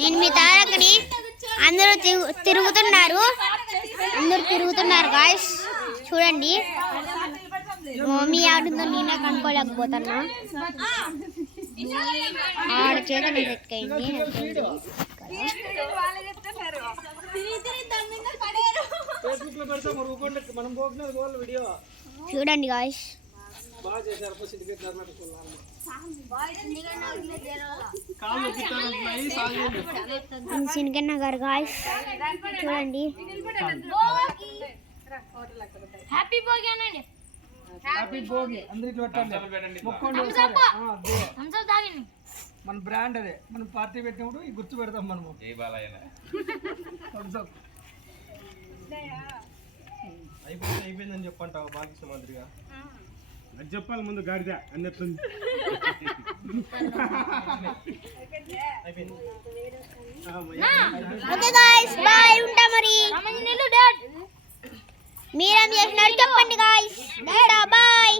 నేను మీ తారకని అందరూ తిరుగుతున్నారు గాయ్స్ చూడండి. మమ్మీ ఆడుందో నేనే కనుక్కోలేకపోతున్నా. ఆడ చేత ఎక్కయింది చూడండి గాయ్స్. సినికన్న గారు గాయ్స్ చూడండి. హ్యాపీ భోగి అనండి. హ్యాపీ భోగి అందరికి పెట్టండి. మన బ్రాండ్ అదే. మనం పార్టీ పెట్టినప్పుడు ఈ గుర్తు పెడతాం మనము. అయిపోయిందని చెప్పంటావు బాలకృష్ణ మాదిరిగా. అది చెప్పాలి ముందు గాడిద అని చెప్తుంది. ఓకే గాయ్స్ బాయ్ ఉంటా మరి. మీరేం చేసినారు చెప్పండి గాయ్స్. బాయ్.